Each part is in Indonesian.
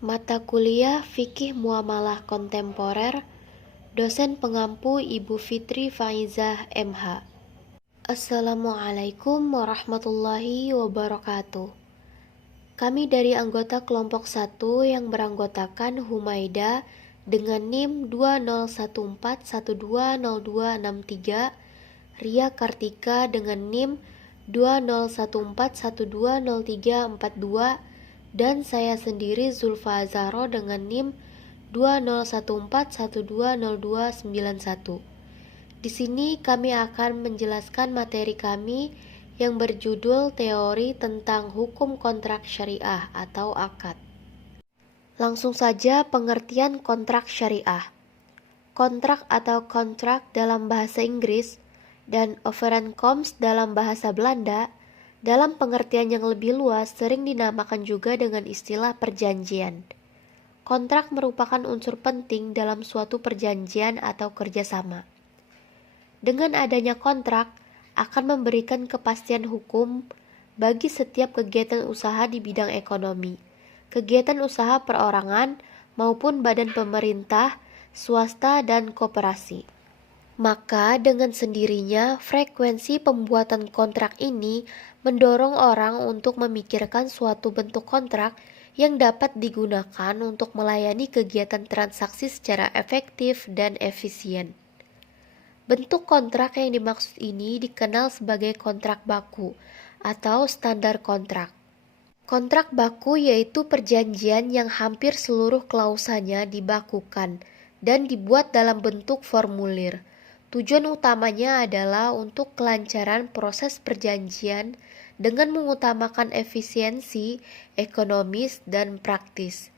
Mata kuliah Fikih Muamalah Kontemporer, dosen pengampu Ibu Fitri Faizah MH. Assalamualaikum warahmatullahi wabarakatuh. Kami dari anggota kelompok 1 yang beranggotakan Humaida dengan NIM 2014120263, Ria Kartika dengan NIM 2014120342, dan saya sendiri Zulfa Azharo dengan NIM 2014120291. Di sini kami akan menjelaskan materi kami yang berjudul Teori tentang Hukum Kontrak Syariah atau Akad. Langsung saja pengertian kontrak syariah. Kontrak atau kontrak dalam bahasa Inggris dan overeenkomst dalam bahasa Belanda dalam pengertian yang lebih luas sering dinamakan juga dengan istilah perjanjian. Kontrak merupakan unsur penting dalam suatu perjanjian atau kerjasama. Dengan adanya kontrak akan memberikan kepastian hukum bagi setiap kegiatan usaha di bidang ekonomi, kegiatan usaha perorangan maupun badan pemerintah, swasta, dan koperasi. Maka dengan sendirinya frekuensi pembuatan kontrak ini mendorong orang untuk memikirkan suatu bentuk kontrak yang dapat digunakan untuk melayani kegiatan transaksi secara efektif dan efisien. Bentuk kontrak yang dimaksud ini dikenal sebagai kontrak baku atau standar kontrak. Kontrak baku yaitu perjanjian yang hampir seluruh klausanya dibakukan dan dibuat dalam bentuk formulir. Tujuan utamanya adalah untuk kelancaran proses perjanjian dengan mengutamakan efisiensi, ekonomis, dan praktis.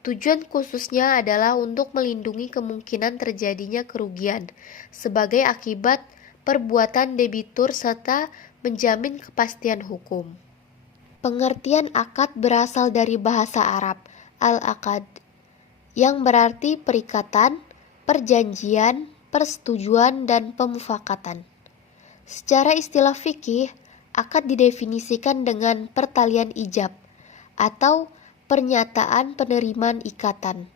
Tujuan khususnya adalah untuk melindungi kemungkinan terjadinya kerugian sebagai akibat perbuatan debitur serta menjamin kepastian hukum. Pengertian akad berasal dari bahasa Arab, al-akad, yang berarti perikatan, perjanjian, persetujuan, dan pemufakatan. Secara istilah fikih, akad didefinisikan dengan pertalian ijab atau pernyataan penerimaan ikatan,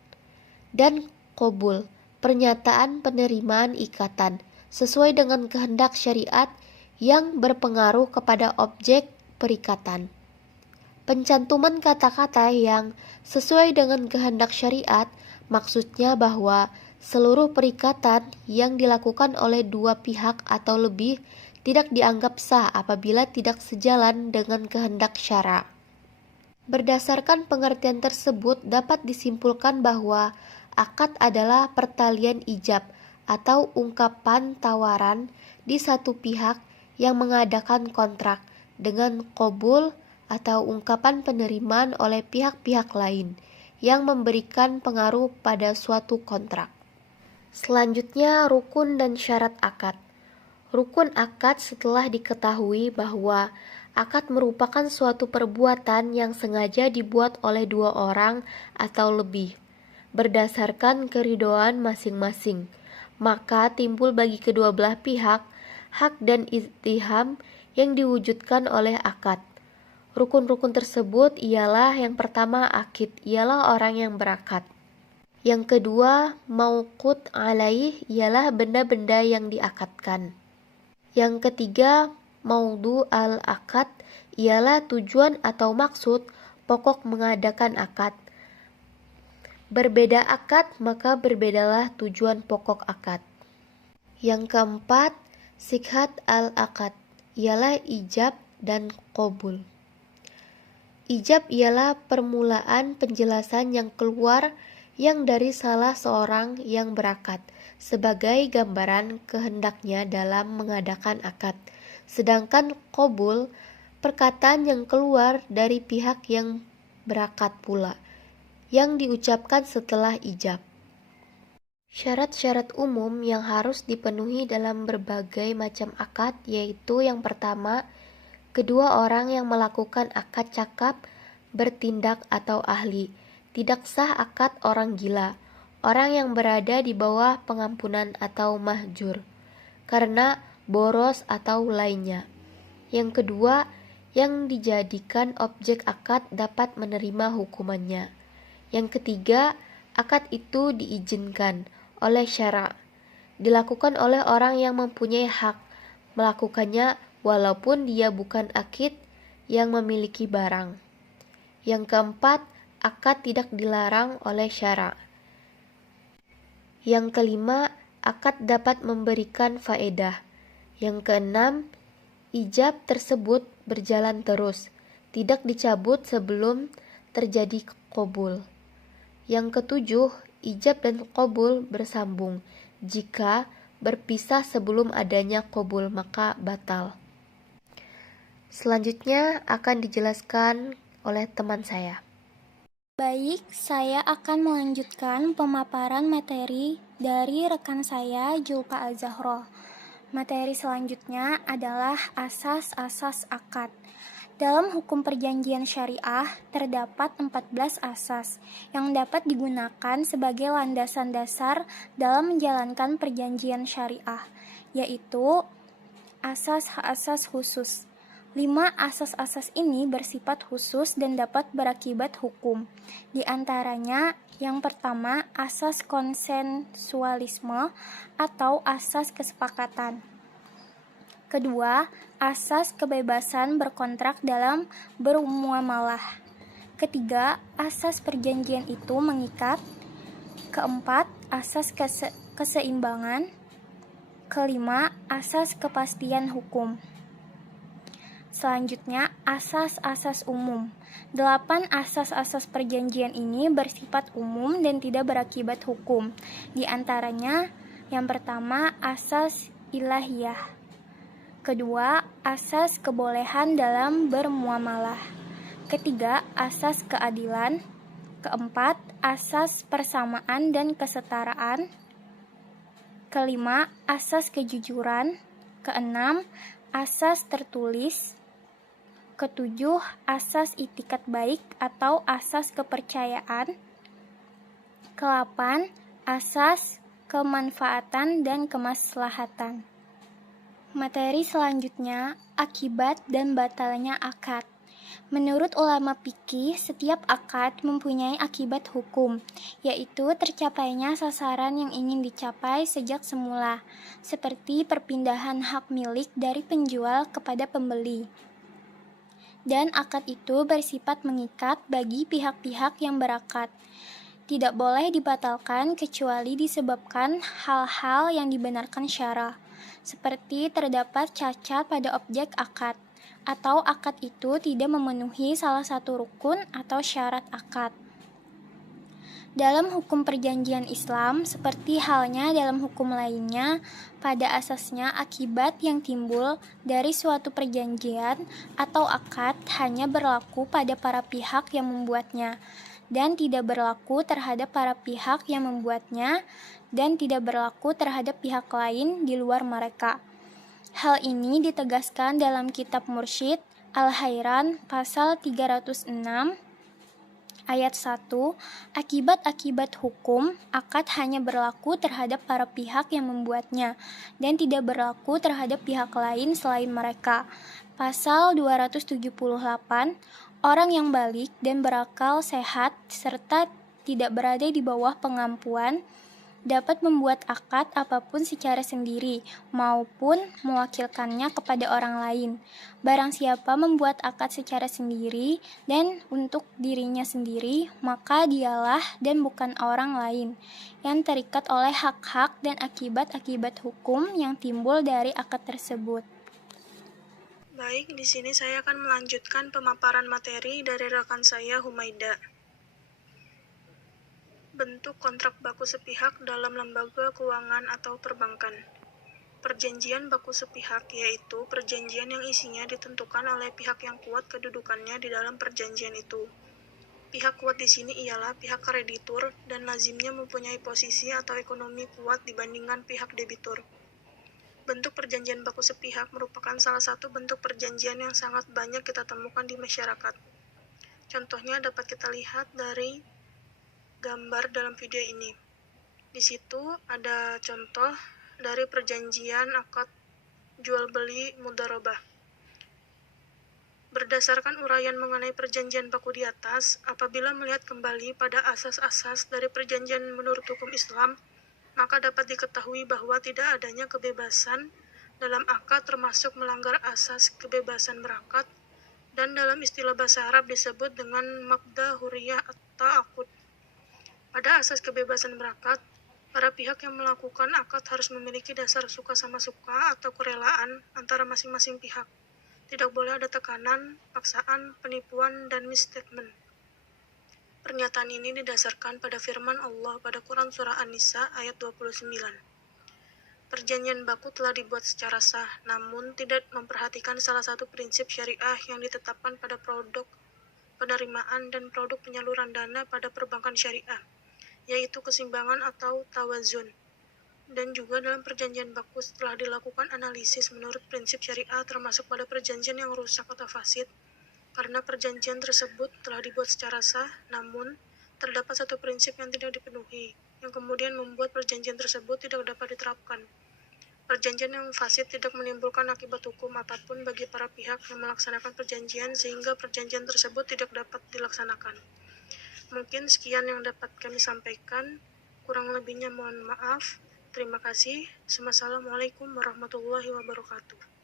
dan qabul, pernyataan penerimaan ikatan, sesuai dengan kehendak syariat yang berpengaruh kepada objek perikatan. Pencantuman kata-kata yang sesuai dengan kehendak syariat maksudnya bahwa seluruh perikatan yang dilakukan oleh dua pihak atau lebih tidak dianggap sah apabila tidak sejalan dengan kehendak syara. Berdasarkan pengertian tersebut dapat disimpulkan bahwa akad adalah pertalian ijab atau ungkapan tawaran di satu pihak yang mengadakan kontrak dengan qabul atau ungkapan penerimaan oleh pihak-pihak lain yang memberikan pengaruh pada suatu kontrak. Selanjutnya, rukun dan syarat akad. Rukun akad setelah diketahui bahwa akad merupakan suatu perbuatan yang sengaja dibuat oleh dua orang atau lebih, berdasarkan keridhaan masing-masing, maka timbul bagi kedua belah pihak hak dan ittiham yang diwujudkan oleh akad. Rukun-rukun tersebut ialah yang pertama akid, ialah orang yang berakad. Yang kedua mauqud alaih, ialah benda-benda yang diakadkan. Yang ketiga maudhu al-akad, ialah tujuan atau maksud pokok mengadakan akad. Berbeda akad, maka berbedalah tujuan pokok akad. Yang keempat, sikhat al-akad, ialah ijab dan qabul. Ijab ialah permulaan penjelasan yang keluar yang dari salah seorang yang berakad sebagai gambaran kehendaknya dalam mengadakan akad. Sedangkan qabul, perkataan yang keluar dari pihak yang berakad pula, yang diucapkan setelah ijab. Syarat-syarat umum yang harus dipenuhi dalam berbagai macam akad yaitu yang pertama, kedua orang yang melakukan akad cakap, bertindak atau ahli. Tidak sah akad orang gila, orang yang berada di bawah pengampunan atau mahjur, karena boros atau lainnya. Yang kedua, yang dijadikan objek akad dapat menerima hukumannya. Yang ketiga, akad itu diizinkan oleh syara, dilakukan oleh orang yang mempunyai hak melakukannya walaupun dia bukan akid yang memiliki barang. Yang keempat, akad tidak dilarang oleh syara. Yang kelima, akad dapat memberikan faedah. Yang keenam, ijab tersebut berjalan terus, tidak dicabut sebelum terjadi qabul. Yang ketujuh, ijab dan qabul bersambung. Jika berpisah sebelum adanya qabul maka batal. Selanjutnya akan dijelaskan oleh teman saya. Baik, saya akan melanjutkan pemaparan materi dari rekan saya, Julpa Azahro. Materi selanjutnya adalah asas-asas akad. Dalam hukum perjanjian syariah, terdapat 14 asas yang dapat digunakan sebagai landasan dasar dalam menjalankan perjanjian syariah, yaitu asas-asas khusus. 5 asas-asas ini bersifat khusus dan dapat berakibat hukum. Di antaranya, yang pertama, asas konsensualisme atau asas kesepakatan. Kedua, asas kebebasan berkontrak dalam bermuamalah. Ketiga, asas perjanjian itu mengikat. Keempat, asas keseimbangan. Kelima, asas kepastian hukum. Selanjutnya, asas-asas umum. 8 asas-asas perjanjian ini bersifat umum dan tidak berakibat hukum. Di antaranya, yang pertama, asas ilahiyah. Kedua, asas kebolehan dalam bermuamalah. Ketiga, asas keadilan. Keempat, asas persamaan dan kesetaraan. Kelima, asas kejujuran. Keenam, asas tertulis. Ketujuh, asas itikat baik atau asas kepercayaan. Kelapan, asas kemanfaatan dan kemaslahatan. Materi selanjutnya, akibat dan batalnya akad. Menurut ulama fikih, setiap akad mempunyai akibat hukum, yaitu tercapainya sasaran yang ingin dicapai sejak semula, seperti perpindahan hak milik dari penjual kepada pembeli. Dan akad itu bersifat mengikat bagi pihak-pihak yang berakad. Tidak boleh dibatalkan kecuali disebabkan hal-hal yang dibenarkan syara, seperti terdapat cacat pada objek akad, atau akad itu tidak memenuhi salah satu rukun atau syarat akad. Dalam hukum perjanjian Islam, seperti halnya dalam hukum lainnya, pada asasnya akibat yang timbul dari suatu perjanjian atau akad hanya berlaku pada para pihak yang membuatnya, dan tidak berlaku terhadap para pihak yang membuatnya, dan tidak berlaku terhadap pihak lain di luar mereka. Hal ini ditegaskan dalam kitab Mursyid Al-Hairan pasal 306 ayat 1, akibat-akibat hukum akad hanya berlaku terhadap para pihak yang membuatnya dan tidak berlaku terhadap pihak lain selain mereka. Pasal 278, orang yang balik dan berakal sehat serta tidak berada di bawah pengampuan dapat membuat akad apapun secara sendiri maupun mewakilkannya kepada orang lain. Barang siapa membuat akad secara sendiri dan untuk dirinya sendiri, maka dialah dan bukan orang lain yang terikat oleh hak-hak dan akibat-akibat hukum yang timbul dari akad tersebut. Baik, di sini saya akan melanjutkan pemaparan materi dari rekan saya Humaida. Bentuk kontrak baku sepihak dalam lembaga keuangan atau perbankan. Perjanjian baku sepihak yaitu perjanjian yang isinya ditentukan oleh pihak yang kuat kedudukannya di dalam perjanjian itu. Pihak kuat di sini ialah pihak kreditur dan lazimnya mempunyai posisi atau ekonomi kuat dibandingkan pihak debitur. Bentuk perjanjian baku sepihak merupakan salah satu bentuk perjanjian yang sangat banyak kita temukan di masyarakat. Contohnya dapat kita lihat dari gambar dalam video ini. Di situ ada contoh dari perjanjian akad jual beli mudharabah. Berdasarkan uraian mengenai perjanjian baku di atas, apabila melihat kembali pada asas-asas dari perjanjian menurut hukum Islam, maka dapat diketahui bahwa tidak adanya kebebasan dalam akad termasuk melanggar asas kebebasan berakad, dan dalam istilah bahasa Arab disebut dengan mabda huriyah atau akud. Pada asas kebebasan berakad, para pihak yang melakukan akad harus memiliki dasar suka sama suka atau kerelaan antara masing-masing pihak. Tidak boleh ada tekanan, paksaan, penipuan, dan misstatement. Pernyataan ini didasarkan pada firman Allah pada Quran Surah An-Nisa ayat 29. Perjanjian baku telah dibuat secara sah, namun tidak memperhatikan salah satu prinsip syariah yang ditetapkan pada produk penerimaan dan produk penyaluran dana pada perbankan syariah, yaitu keseimbangan atau tawazun. Dan juga dalam perjanjian baku setelah dilakukan analisis menurut prinsip syariah termasuk pada perjanjian yang rusak atau fasid, karena perjanjian tersebut telah dibuat secara sah, namun terdapat satu prinsip yang tidak dipenuhi, yang kemudian membuat perjanjian tersebut tidak dapat diterapkan. Perjanjian yang fasid tidak menimbulkan akibat hukum apapun bagi para pihak yang melaksanakan perjanjian sehingga perjanjian tersebut tidak dapat dilaksanakan. Mungkin sekian yang dapat kami sampaikan, kurang lebihnya mohon maaf. Terima kasih. Wassalamualaikum warahmatullahi wabarakatuh.